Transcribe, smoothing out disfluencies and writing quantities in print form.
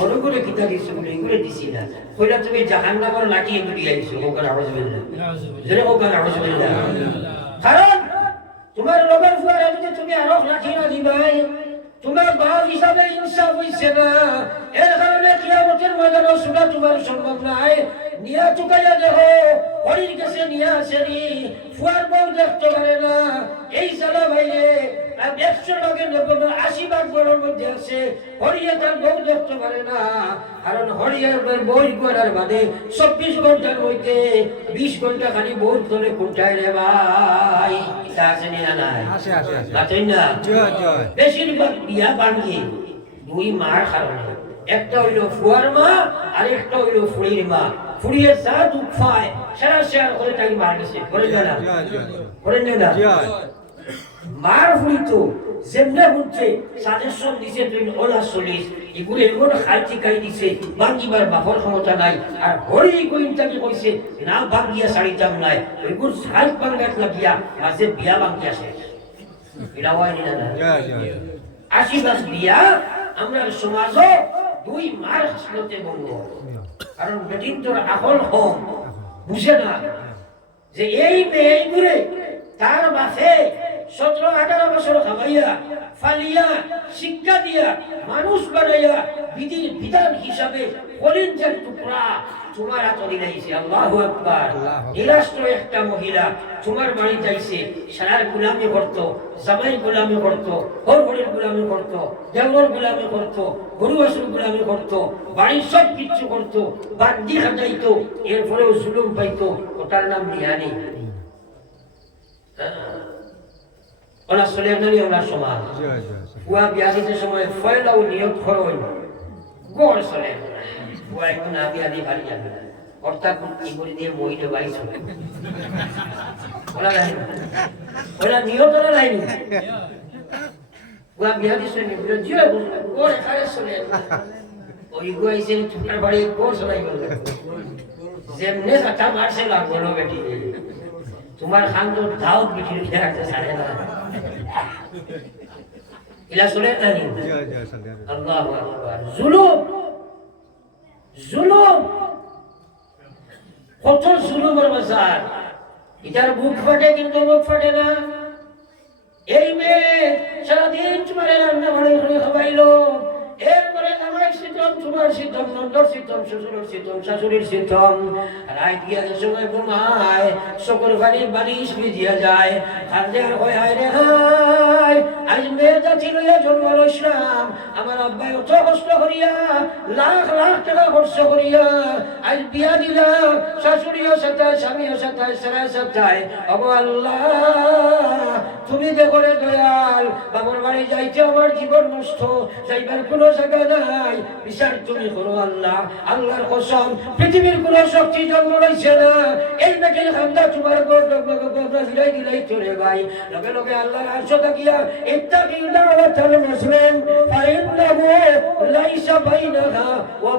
হলো করে কিতা দিছো বলে এগুলো দিছি না কইলা তুমি জাহান্নামের লাঠি এনে দিয়াইছো ওখানে আউযুবিল্লাহ জেনে ওখানে আউযুবিল্লাহ কারণ তোমার লোকের ফুয়ারে যদি তুমি আরো লাঠি না দিবাই তোমার বাপ হিসাবে ইনসাফ হইছে না এর কারণে কিয়ামতের ময়দানে সুরা তোমার সম্ভব নাই নিয়া চুকাইয়া দেখো হরির কাছে নিয়ে আসেনি ফুয়ার বউ দেখতে পারে না এই সালা ভাইরে 100 লোকের 80 ভাগ বড়র মধ্যে আছে হরিয়া তার বউ দেখতে পারে না কারণ হরিয়ার বই করার বাদে 24 ঘন্টার মধ্যে 20 ঘন্টা খালি বউর ধরে কোনটায় রে ভাই এটা আছে না নাই আছে আছে না জয় বেশিরভাগ বিয়া ভাঙে দুই মার কারণে একটা হইলো ফুয়ার মা আর একটা হইলো ফুড়ির মা ফুড়িয়ে যা দুঃখ পায় সারা শেয়ার করে তাই মার গেছে করে না করে না মার ফুড়ি তো যেমনে হচ্ছে সাজেশন দিছে তুই ওলা চলিস এগুলো এমন খাইতে খাই দিছে ভাঙ্গিবার বাপর ক্ষমতা নাই আর হরি কইতাকে কইছে না ভাঙ্গিয়া শাড়িতাম নাই এগুলো সাল ভাঙ্গাত লাগিয়া মাঝে বিয়া ভাঙ্গিয়া শেষ এটা হয় না না আশীর্বাদ বিয়া আমরা সমাজও দুই মার হাসলতে বলব কারণ বেটিন তোর আকল হোম বুঝে না যে এই মেয়ে ঘুরে তার বাসে 17-18 বছর খাওয়াইয়া ফালিয়া শিক্ষা দিয়া মানুষ বানাইয়া বিধির বিধান হিসাবে কলিজার টুকরা তোমার হাতে দিলাইছে আল্লাহু আকবার নিরাস্ত্র একটা মহিলা তোমার বাড়ি যাইছে সারার গোলামি করত জামাই গোলামি করত হরহরের গোলামি করত দেওয়ার গোলামি করত গরু বাছুর গোলামি করত বাড়ির সব কিছু করত বান্দি হাজাইতো এরপরেও জুলুম পাইতো ওটার নাম বিহানি ওরা সোলেমানি ওরা সমাজ বুয়া বিয়াদিতে সময় ফয়লাও নিয়ত করই গোর সোলেমান বুয়া এখন আদি আদি বাড়ি যাবে অর্থাৎ কি করে দিয়ে মহিলা বাড়ি চলে ওরা নিয়ত ওরা লাইন বুয়া বিয়াদি শুনে বলে জিও গোর এখানে সোলেমান ওই গুয়া এসে তোমার বাড়ি গোর সোলাই গেল যেমনে সাথা মারছে লাগলো বেটি তোমার খান তো দাউদ বিটির খেয়ে রাখতে ছাড়ে না ইলা শুনে জানি আল্লাহু আকবার জুলুম জুলুম কত জুলুমের বাজার এটার বুক ফাটে কিন্তু মুখ ফাটে না এই মেয়ে সারাদিন তোমার রান্না ঘরে ঘরে খাওয়াইলো এরপরে আমার শীতম তোমার শীতম নন্দর শীতম শ্বশুরের শীতম শাশুড়ির শীতম রায় দিয়া সময় ঘুমায় শকর বাড়ির বালিশ ভিজিয়া যায় কান্দে আর হয় হায় রে হায় আজ মেয়ে জাতি লইয়া জন্ম লইলাম আমার আব্বাই অত কষ্ট করিয়া লাখ লাখ টাকা খরচ করিয়া আজ বিয়া দিলাম শাশুড়িও সাথে স্বামীও সাথে সেরা সাথে ওগো আল্লাহ তুমি দেখো রে দয়াল বাবার বাড়ি যাইতে আমার জীবন নষ্ট যাইবার কোনো জায়গা নাই বিচার তুমি করো আল্লাহ আল্লাহর কসম পৃথিবীর কোনো শক্তি জন্ম লইছে না এই বেটির খান্দা তোমার গোবরা ফিরাই দিলাই চলে ভাই লগে লগে আল্লাহর আরশ তাকিয়া ইত্তাকিল্লাহ ওয়া তাআলা মুসলিম ফাইন্নাহু লাইসা বাইনাহা ওয়া